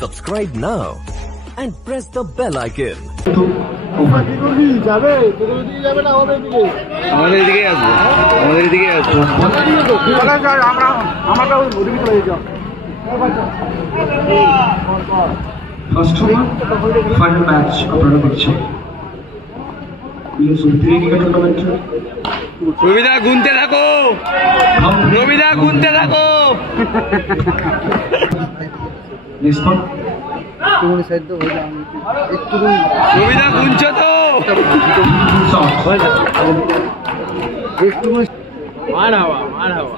Subscribe now and press the bell icon. First over, final match আপনারা দেখছেন। রবিদা গুনতে থাকো, রবিদা গুনতে থাকো। রবিদা গুনছো তো? মার হাওয়া, মার হাওয়া।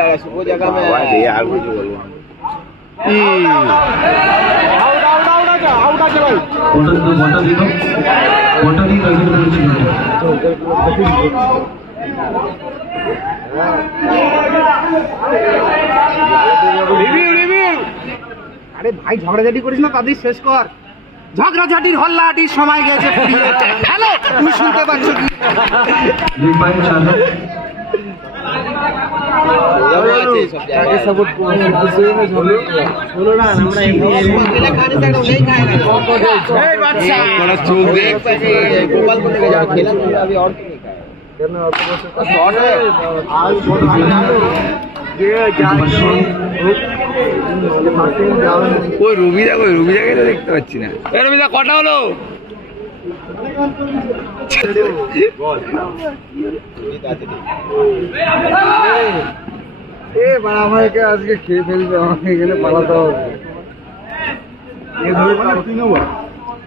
लगा सुबह जगह में यार कुछ बोलूं आउट आउट आउट आउट आके भाई बोतल दी रिव्यू रिव्यू अरे भाई झगड़ाझाटी करिस ना ताদের শেষ কর ঝগড়াঝাটির হল্লাটির সময় গেছে হ্যালো তুমি শুনতে পাচ্ছ কি আগে সাপোর্ট করতেছে না বলো না আমরা এমনি খালি থাকো নেই খায় না এই বাচ্চা বড় চোখ দেখ গোপাল को लेके जाओ खेला तो अभी और नहीं खाया करना और तो शॉट है आज बहुत ये कोई রুবিদাকে তো দেখতে পাচ্ছি না। এই রুবিদা কটা হলো? বল এ বাবা আমাকে আজকে খেয়ে ফেলবে, আমাকে গেলে পালাতে হবে। এ ধরে না তুই নেব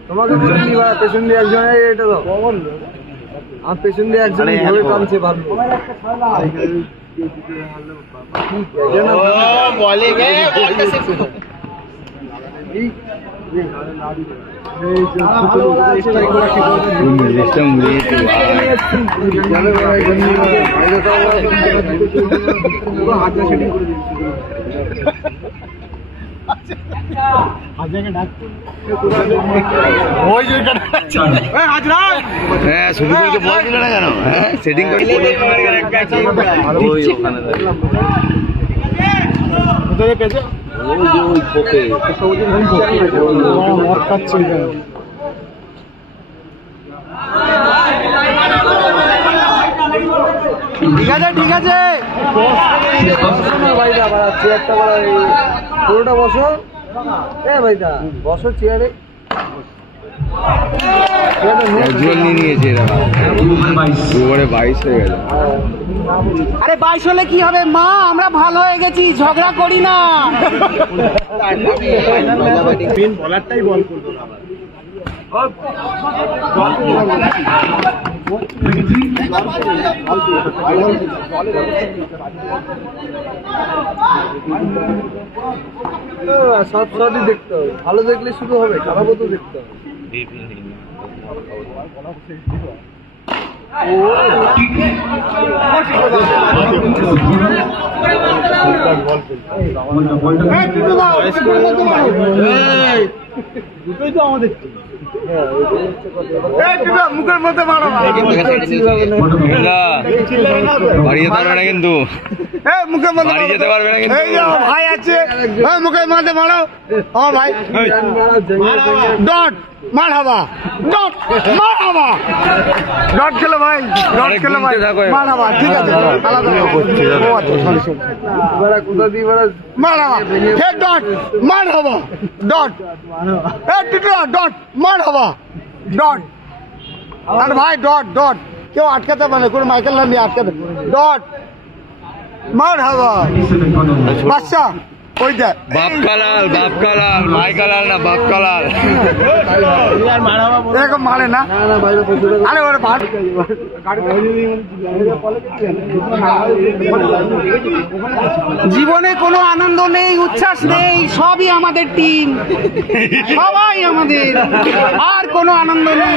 তোমাকে বলি বা পেছন দিয়ে একজন এটা দাও আর পেছন দিয়ে একজন ধরে টানছে ভাবো বলে গে বলতে সে সেটিং ঠিক আছে ঠিক আছে ভাইদা চেয়ারটা পুরোটা বসো ভাইদা বসো চেয়ারে নিয়েছে 22 হয়ে গেল। আরে 22 হলে কি হবে মা, আমরা ভালো হয়ে গেছি, ঝগড়া করি না। বলারটাই বল করবো সব সবই দেখতে হবে, ভালো দেখলে শুরু হবে, খারাপও তো দেখতে হবে। দুটোই তো আমাদের মুখের মধ্যে বাড়িয়ে পারবে না কিন্তু মুখের মধ্যে যেতে পারবে না কিন্তু ভাই আছে মুখের মধ্যে মারো ও ভাই ডট মার হাওয়া ডট মার হাওয়া ডট খেলো ভাই ডট খেলো ভাই মার হাওয়া ঠিক আছে আলাদা ও আচ্ছা সরি সরি বড় কোথা দি বড় মার হাওয়া হে ডট মার হাওয়া ডট এ টিটো ডট মার হাওয়া ডট আর ভাই ডট ডট কেউ আটকাতে পারে কোনো মাইকেল না নিয়ে আটকাতে ডট মার হাওয়া বাচ্চা ওইটা বাপ কালাল মাইকালাল না বাপ কালাল এরকম মারে না আরে ওরে জীবনে কোনো আনন্দ নেই, উচ্ছ্বাস নেই, সবই আমাদের টিম, সবাই আমাদের, আর কোনো আনন্দ নেই।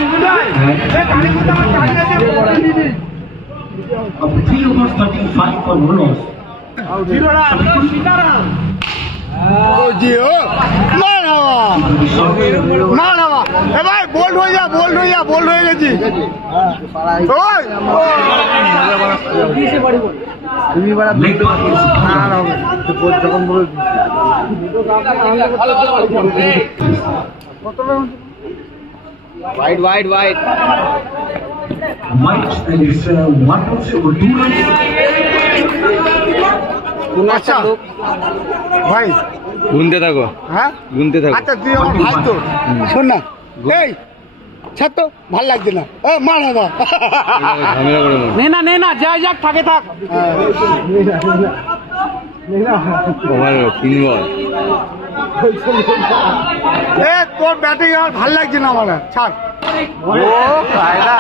ভাই বোল্ড হয়ে যা, বোল্ড হয়ে গেছি। তুমি বাড়া Leg pass is আর হবে যখন বলে Wide, wide, wide. Might and it's 1 runs over 2 runs. আচ্ছা ভাই গুনতে থাকো, হ্যাঁ গুনতে থাকো। আচ্ছা তুই আমার ভাই তো শোন না এই ছাড় তো ভাল লাগছে না ও মার বাবা ঝামেলা করে মনে। নে না যা যাক থাকে থাক ওভার 3 বল। এ তোর ব্যাটিং আমার ভাল লাগছে না আমার ছাড় ও কায়দা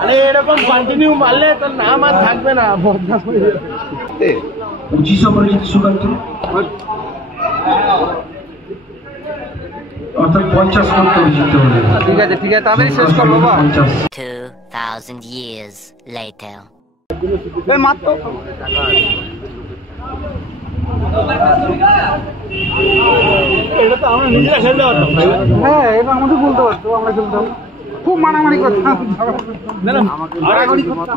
আরে এরকম কন্টিনিউ মারলে তোর নাম আর থাকবে না, বদনাম হয়ে যাবে। 25 ওভারে জিতে সুকান্ত, অর্থাৎ 50 রান করে জিততে হবে। ঠিক আছে তাড়াতাড়ি শেষ কর বাবা 2,000 years later. এই মার তো এটা তো আমরা নিজেরা খেলতে পারতাম হ্যাঁ এটা আমাদের বলতে পারতো আমরা খেলতাম খুব মারামারি করতাম না না মারামারি করতাম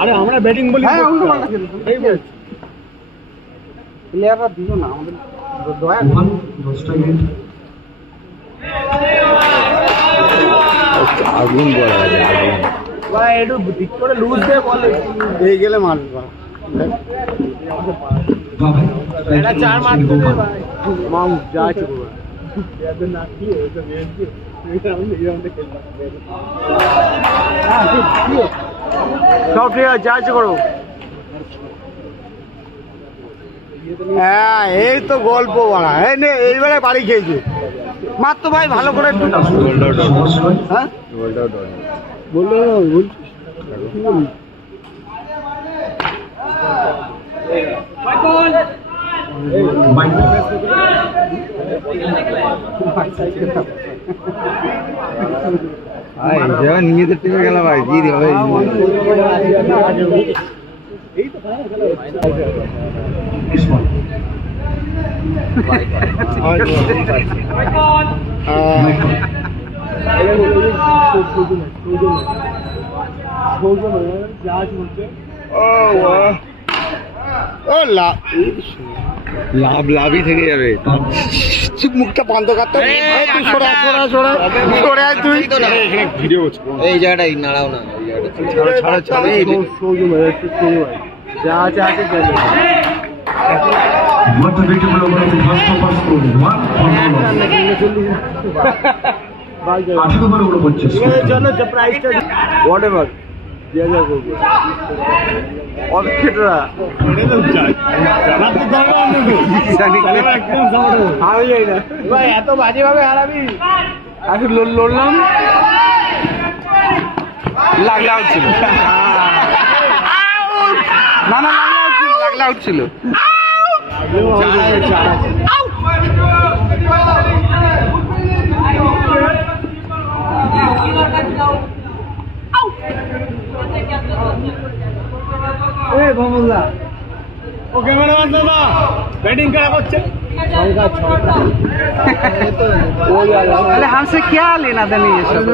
আরে আমরা ব্যাটিং বলি হ্যাঁ উল্টো পাল্টা খেলতাম এই বল প্লেয়াররা দিল না আমাদের দয়া ওভার 10টা মিনিট। আগুন বল আছে, আগুন। ভাই একটু ঠিক করে লুজ দিয়ে বলে এই গেলে মারবে বাবা এটা চার মারতে দে ভাই মাম যা আছে বাবা এদের না কি ওটা বেশ দিয়ে এই রাউন্ডে খেলতাম হ্যাঁ ঠিক সব ঠিক আছে যা আছে করো হ্যাঁ এই তো গল্প বলা এই নে এইবারে বাড়ি খেয়েছে মার তো ভাই ভালো করে একটু হ্যাঁ বললো নিজেদের টিমে গেল ভাই কি হবে লাভ লাভই থেকে যাবে মুখটা বন্ধ করতে তুই এই জায়গাটাই নাড়াও না যা আছে আছে What a beautiful over the first over score. 1 for 8 over over পড়ছে। চলো প্রাইসটা হোয়াট এভার দিয়া যা করবো অর্থেটরা ভাই এত বাজে ভাবে হারাবি আগে লড়লাম লাগলে আউট ছিল না না লাগলে আউট ছিল ও ক্যামেরাম্যান দাদা बैटिंग करा করছে अरे हमसे क्या लेना देना ये सब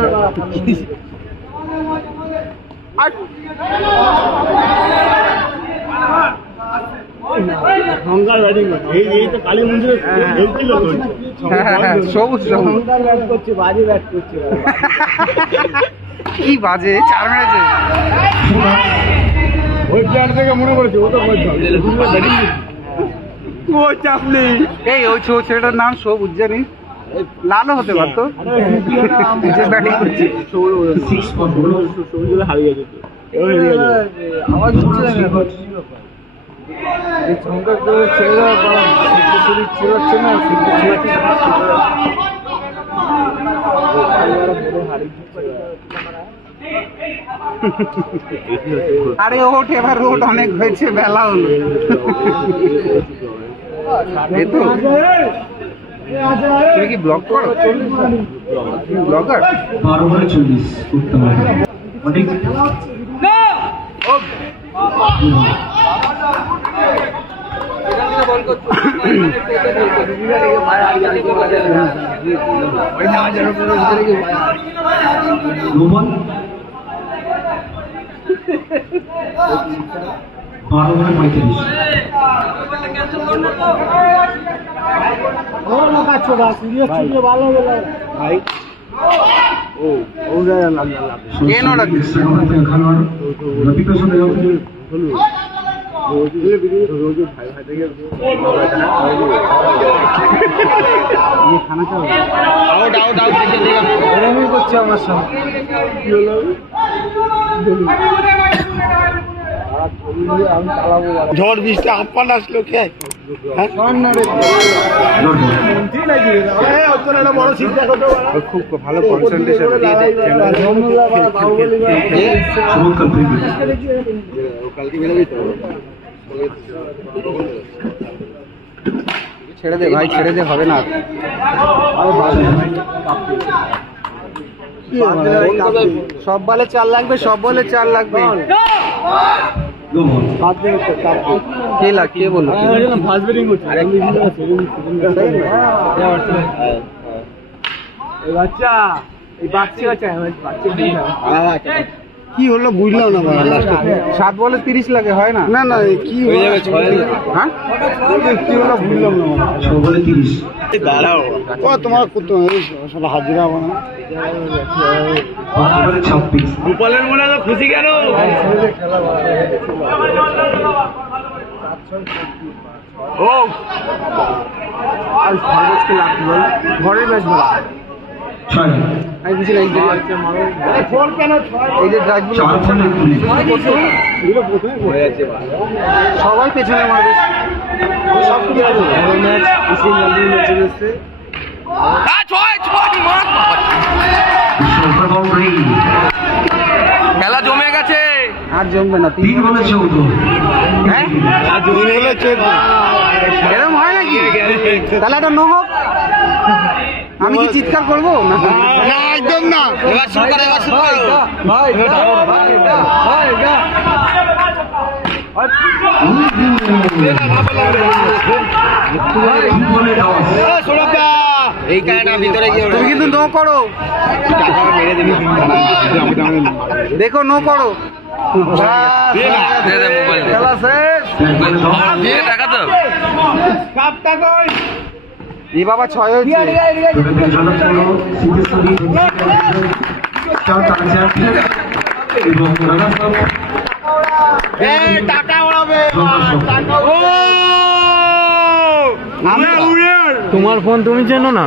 সংগার ব্যাটিং এই তো কালী মন্দিরে খেলছিল তো সবুজ সংগার ব্যাট করছে বাজে ব্যাট করছে কি বাজে 4 মেরেছে ওই প্লেয়ার থেকে মনে পড়েছে ও তো ব্যাটিং ও চাপ নেই এই ওই ছেলেটার নাম সবুজ জানি লালও হতে পারতো ব্যাটিং করছে 6 for 4 সবুজ হারিয়ে গেছে আওয়াজ হচ্ছে না এই সংখ্যা করে ছেলেরা ছেড়াচ্ছে না আরে ওঠ এবার রোড অনেক হয়েছে বেলা হলো তুমি কি ব্লগ করো? ব্লগার? 12/40 করতে হবে। অনেক রোমান 12/35 কেন ওটা খেলোয়াড় রফিকের সাথে করছে আমার সঙ্গে ঝড় বৃষ্টি আপ্পান আসলো কে? খুব ভালো কনসেন্ট্রেশন ছেড়ে দে ভাই, ছেড়ে দে, হবে না। সব বলে 4 লাগবে, সব বলে 4 লাগবে। কে বললো? কি হলো বুঝলাম না। 7 বলে 30 লাগে, হয় না? না না, কি হয়ে যাবে? 6 হ্যাঁ, কি হলো বুঝলাম না। 6 বলে 30 দাঁড়াও, ও তোমার সব হাজিরা হবে না। 26 গোপালের মনে তো খুশি কেন? ও আর খরচকে লাগবে ঘরের ম্যাচ বলা 6 আমি বুঝলাম। এই যে ড্রাইভগুলো 4 বলে 20 সবাই পেছনে মারবে, সব কি আছে খেলা জমে গেছে, আর জমবে না। 3 বলে 14 হ্যাঁ, এরকম হয় নাকি? তাহলে একটা নো হোক। আমি কি চিৎকার করবো? না একদম না। এবার শুরু করো, এবার শুরু করো। এই কারণে ভিতরে গিয়ে তুমি কিন্তু নো করো, মেরে দিবি। দেখো নো করো। মোবাইল খেলা শেষ। দিয়ে টাকা তো এই বাবা 6 হয়েছে। এবং তোমার ফোন তুমি চেনো না?